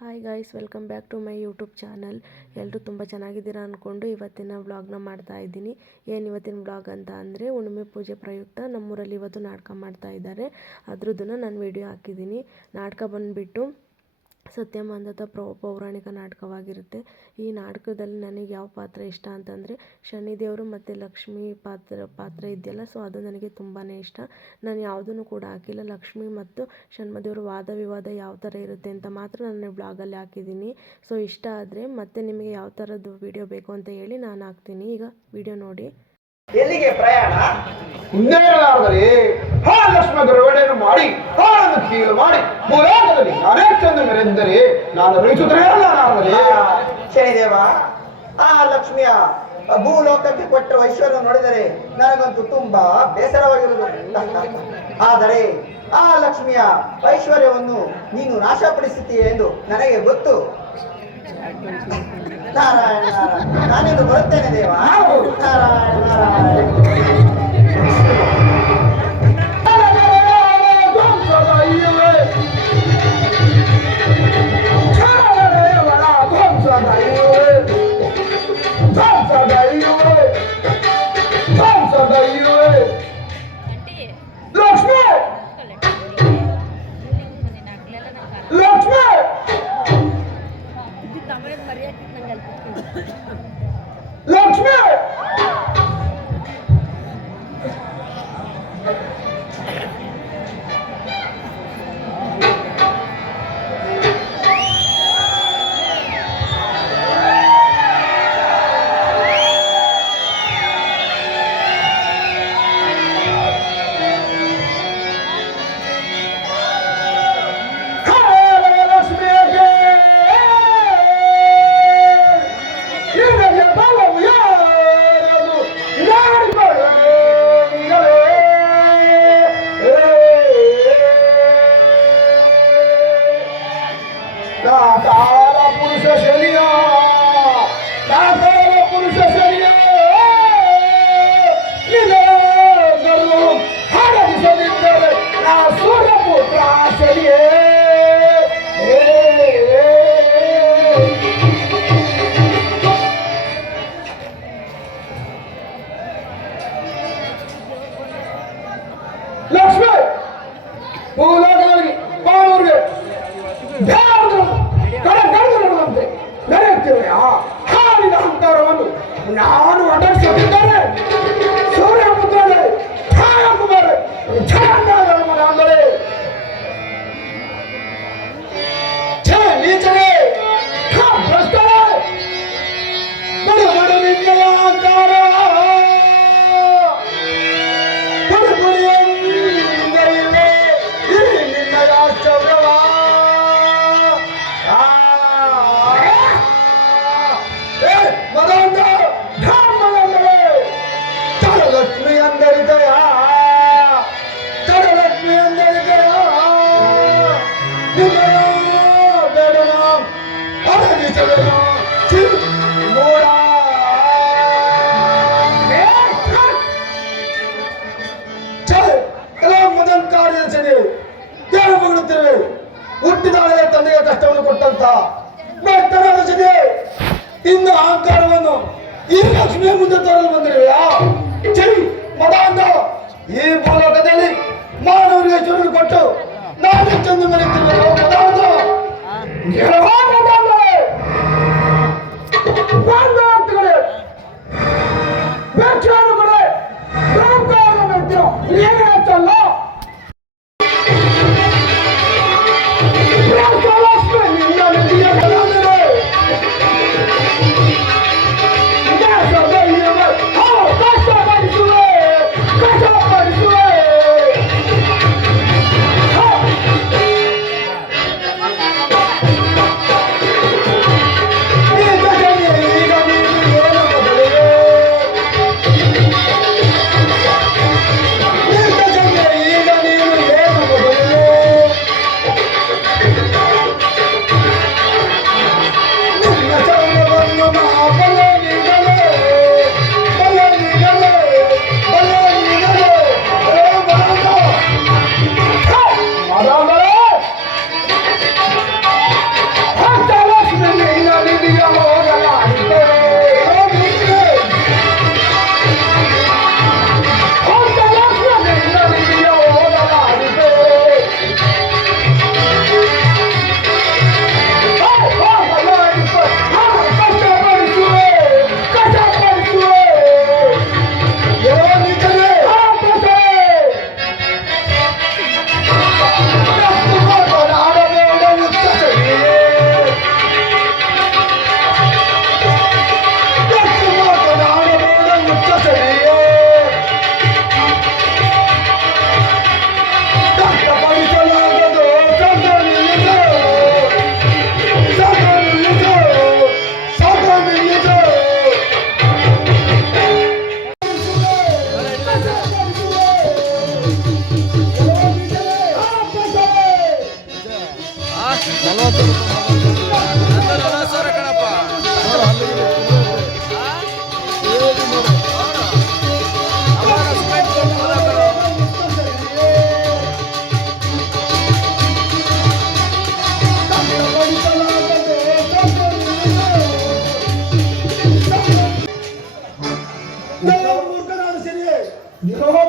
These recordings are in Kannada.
Hi guys welcome back to my YouTube channel ಎಲ್ಲರೂ ತುಂಬ ಚೆನ್ನಾಗಿದ್ದೀರಾ ಅಂದ್ಕೊಂಡು ಇವತ್ತಿನ ವ್ಲಾಗ್ನ ಮಾಡ್ತಾ ಇದ್ದೀನಿ. ಏನು ಇವತ್ತಿನ ವ್ಲಾಗ್ ಅಂತ ಅಂದರೆ, ಹುಣ್ಣಿಮೆ ಪೂಜೆ ಪ್ರಯುಕ್ತ ನಮ್ಮೂರಲ್ಲಿ ಇವತ್ತು ನಾಟಕ ಮಾಡ್ತಾ ಇದ್ದಾರೆ. ಅದ್ರದ್ದನ್ನು ನಾನು ವಿಡಿಯೋ ಹಾಕಿದ್ದೀನಿ. ನಾಟಕ ಬಂದುಬಿಟ್ಟು ಸತ್ಯಮಂದದ ಪ್ರೌ, ಪೌರಾಣಿಕ ನಾಟಕವಾಗಿರುತ್ತೆ. ಈ ನಾಟಕದಲ್ಲಿ ನನಗೆ ಯಾವ ಪಾತ್ರ ಇಷ್ಟ ಅಂತಂದರೆ, ಶನಿದೇವರು ಮತ್ತು ಲಕ್ಷ್ಮಿ ಪಾತ್ರ ಪಾತ್ರ ಇದೆಯಲ್ಲ, ಸೊ ಅದು ನನಗೆ ತುಂಬಾ ಇಷ್ಟ. ನಾನು ಯಾವುದನ್ನು ಕೂಡ ಹಾಕಿಲ್ಲ. ಲಕ್ಷ್ಮಿ ಮತ್ತು ಷಣ್ಮದೇವ್ರ ವಾದ ವಿವಾದ ಯಾವ ಥರ ಇರುತ್ತೆ ಅಂತ ಮಾತ್ರ ನಾನು ಬ್ಲಾಗಲ್ಲಿ ಹಾಕಿದ್ದೀನಿ. ಸೊ ಇಷ್ಟ ಆದರೆ ಮತ್ತೆ ನಿಮಗೆ ಯಾವ ಥರದ್ದು ವಿಡಿಯೋ ಬೇಕು ಅಂತ ಹೇಳಿ ನಾನು ಹಾಕ್ತೀನಿ. ಈಗ ವಿಡಿಯೋ ನೋಡಿ. ಎಲ್ಲಿಗೆ ಪ್ರಯಾಣ? ಹಾ ಲಕ್ಷ್ಮಣ ಮಾಡಿ ಹಾಳನ್ನು ಕೀಳು ಮಾಡಿ ಭೂಲೋಕದಲ್ಲಿ ನಾನೇ ಚಂದ ನಾನು ರೈಸುತ್ತಲೇ ಅಲ್ಲ ಆ, ಶನಿದೇವ ಆ ಲಕ್ಷ್ಮಿಯ ಭೂಲೋಕಕ್ಕೆ ಕೊಟ್ಟ ಐಶ್ವರ್ಯ ನೋಡಿದರೆ ನನಗಂತೂ ತುಂಬಾ ಬೇಸರವಾಗಿರುವುದು. ಆದರೆ ಆ ಲಕ್ಷ್ಮಿಯ ಐಶ್ವರ್ಯವನ್ನು ನೀನು ನಾಶಪಡಿಸುತ್ತೀಯ ಎಂದು ನನಗೆ ಗೊತ್ತು. ನಾರಾಯಣ ನಾನಿನ್ನು ಬರುತ್ತೇನೆ ದೇವ. ನಾರಾಯಣ. না তারা পুলিশের ನಾನು ಅಡಗಿಸುತ್ತಿದ್ದೇನೆ ಹುಟ್ಟಿದಾಗಲೇ ತಂದೆಗೆ ಕಷ್ಟವನ್ನು ಕೊಟ್ಟಂತ ಜೊತೆ ಇನ್ನು ಅಹಂಕಾರವನ್ನು ಈ ಲಕ್ಷ್ಮಿಯ ಮುಂದೆ ತರಲು ಬಂದಿರುವೆಯಾ ಚೈ ಮದಾಂಧ ಈ ಭೂಲೋಕದಲ್ಲಿ ಮಾನವರಿಗೆ ಚುರುಳು ಕೊಟ್ಟು ನಾನೇ ಚಂದು ಮರೆತಿರುವ ಮದಾಂಧ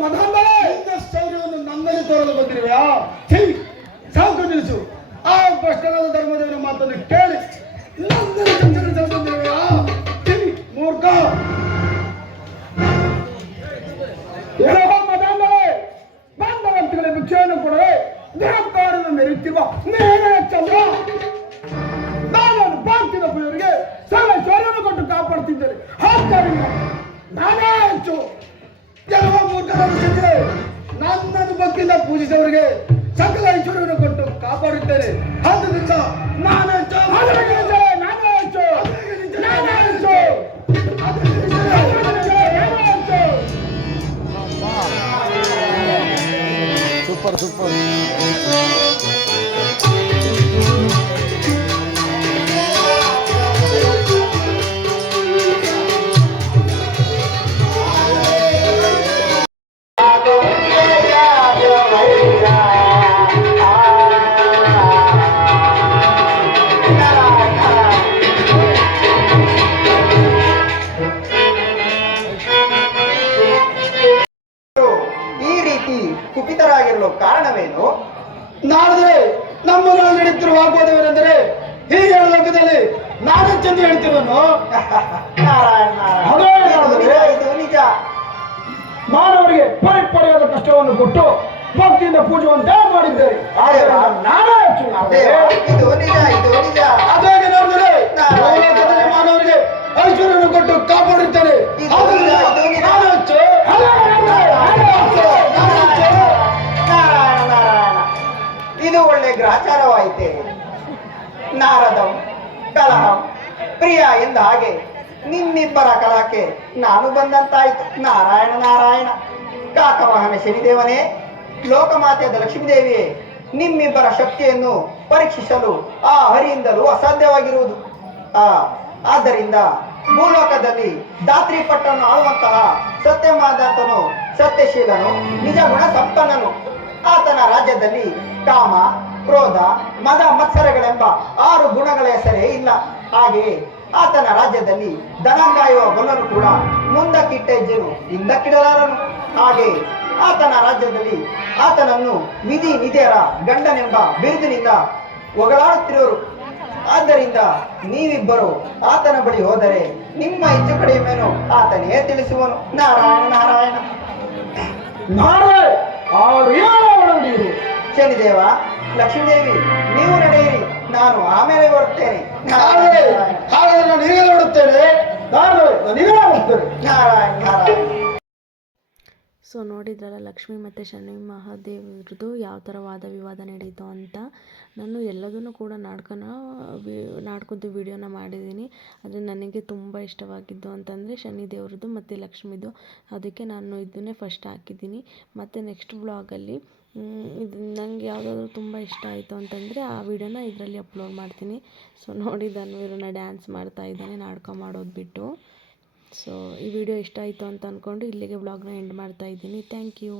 vamos a. ಕಾಪಾಡುತ್ತೇನೆ ಆದ್ದರಿಂದ ನಾನೇ ಹೆಚ್ಚು ನಾನೇ ನಾಡಿದ್ರೆ ನಮ್ಮೂರಲ್ಲಿ ನಡೀತಿರುವ ವಾಗ್ವಾದವೇನೆಂದರೆ ಹೀಗೆ ಹೇಳ ಲೋಕದಲ್ಲಿ ನಾನೇ ಚಂದ ಹೇಳ್ತಿರೋನು ನಿಜ ಮಾನವರಿಗೆ ಪರಿಪರಿಯಾದ ಕಷ್ಟವನ್ನು ಕೊಟ್ಟು ಭಕ್ತಿಯಿಂದ ಪೂಜುವಂತೆ ಮಾಡಿದ್ದೇವೆ. ನಾನೇ. ಇದು ನಿಜ ಇದು ನಿಜ. ಅದಾಗಿ ನೋಡಿದರೆ ಲೋಕದಲ್ಲಿ ಮಾನವರಿಗೆ ಐಶ್ವರ್ಯವನ್ನು ಕೊಟ್ಟು ಕಾಪಾಡುತ್ತೇನೆ ಒಳ್ಳೆ ಗ್ರಾಚಾರವಾಯಿತೆ. ನಾರದಂ, ಕಲಹಂ ಪ್ರಿಯ ಎಂದ ಹಾಗೆ ನಿಮ್ಮಿಬ್ಬರ ಕಲಹಕ್ಕೆ ನಾನು ಬಂದಂತಾಯ್ತು. ನಾರಾಯಣ ನಾರಾಯಣ. ಕಾಕವಾಹನ ಶನಿದೇವನೇ, ಲೋಕಮಾತೆಯಾದ ಲಕ್ಷ್ಮೀದೇವಿಯೇ ನಿಮ್ಮಿಬ್ಬರ ಶಕ್ತಿಯನ್ನು ಪರೀಕ್ಷಿಸಲು ಆ ಹರಿಯಿಂದಲೂ ಅಸಾಧ್ಯವಾಗಿರುವುದು. ಆ, ಆದ್ದರಿಂದ ಭೂಲೋಕದಲ್ಲಿ ದಾತ್ರಿ ಪಟ್ಟನ್ನು ಆಳುವಂತಹ ಸತ್ಯಮಾದಾತನು, ಸತ್ಯಶೀಲನು ನಿಜ ಗುಣ ಸಂಪನ್ನನು. ಆತನ ರಾಜ್ಯದಲ್ಲಿ ಕಾಮ, ಕ್ರೋಧ, ಮದ, ಮತ್ಸರಗಳೆಂಬ ಆರು ಗುಣಗಳ ಹೆಸರೇ ಇಲ್ಲ. ಹಾಗೆಯೇ ಆತನ ರಾಜ್ಯದಲ್ಲಿ ದನಂಗಾಯುವ ಬಲ್ಲನು ಕೂಡ ಮುಂದಕ್ಕಿಟ್ಟ ಹೆಜ್ಜೆನು ಹಿಂದಕ್ಕಿಡಲಾರನು. ಹಾಗೆ ಆತನ ರಾಜ್ಯದಲ್ಲಿ ಆತನನ್ನು ವಿಧಿ ನಿಧಿಯರ ಗಂಡನೆಂಬ ಬಿರುದಿನಿಂದ ಹೊಗಳಾಡುತ್ತಿರುವರು. ಆದ್ದರಿಂದ ನೀವಿಬ್ಬರು ಆತನ ಬಳಿ ಹೋದರೆ ನಿಮ್ಮ ಹೆಚ್ಚು ಕಡಿಮೆನು ಆತನೇ ತಿಳಿಸುವನು. ನಾರಾಯಣ ನಾರಾಯಣ. ನಾರಾಯಣ. ಶನಿದೇವ ಲಕ್ಷ್ಮೀದೇವಿ ನೀವು ನಡೆಯಿರಿ. ನಾನು ಆಮೇಲೆ ಬರುತ್ತೇನೆ ಹಾಗಾದ್ರೆ ನಾನು ನೋಡುತ್ತೇನೆ ನಾನು ನಾರಾಯಣ ನಾರಾಯಣ. ಸೊ ನೋಡಿದ್ರಲ್ಲ ಲಕ್ಷ್ಮಿ ಮತ್ತು ಶನಿ ಮಹಾದೇವ್ರದ್ದು ಯಾವ ಥರ ವಾದ ವಿವಾದ ನಡೀತು ಅಂತ ನಾನು ಎಲ್ಲದನ್ನು ಕೂಡ ನಾಟಕನ ವಿ ನಾಟಕದ್ದು ವಿಡಿಯೋನ ಮಾಡಿದ್ದೀನಿ. ಆದರೆ ನನಗೆ ತುಂಬ ಇಷ್ಟವಾಗಿದ್ದು ಅಂತಂದರೆ ಶನಿ ದೇವ್ರದ್ದು ಮತ್ತು ಲಕ್ಷ್ಮಿದು. ಅದಕ್ಕೆ ನಾನು ಇದನ್ನೇ ಫಸ್ಟ್ ಹಾಕಿದ್ದೀನಿ. ಮತ್ತು ನೆಕ್ಸ್ಟ್ ಬ್ಲಾಗಲ್ಲಿ ಇದು ನನಗೆ ಯಾವುದಾದ್ರೂ ತುಂಬ ಇಷ್ಟ ಆಯಿತು ಅಂತಂದರೆ ಆ ವಿಡಿಯೋನ ಇದರಲ್ಲಿ ಅಪ್ಲೋಡ್ ಮಾಡ್ತೀನಿ. ಸೊ ನೋಡಿ ಧನ್ವೀರನ್ನ ಡ್ಯಾನ್ಸ್ ಮಾಡ್ತಾ ಇದ್ದಾನೆ, ನಾಟಕ ಮಾಡೋದು ಬಿಟ್ಟು. ಸೊ ಈ ವಿಡಿಯೋ ಇಷ್ಟ ಆಯಿತು ಅಂತ ಅಂದ್ಕೊಂಡು ಇಲ್ಲಿಗೆ ಬ್ಲಾಗ್ನ ಎಂಡ್ ಮಾಡ್ತಾ ಇದ್ದೀನಿ. Thank you